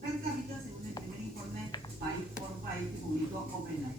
per cápita según el primer informe país por país que publicó OpenAI.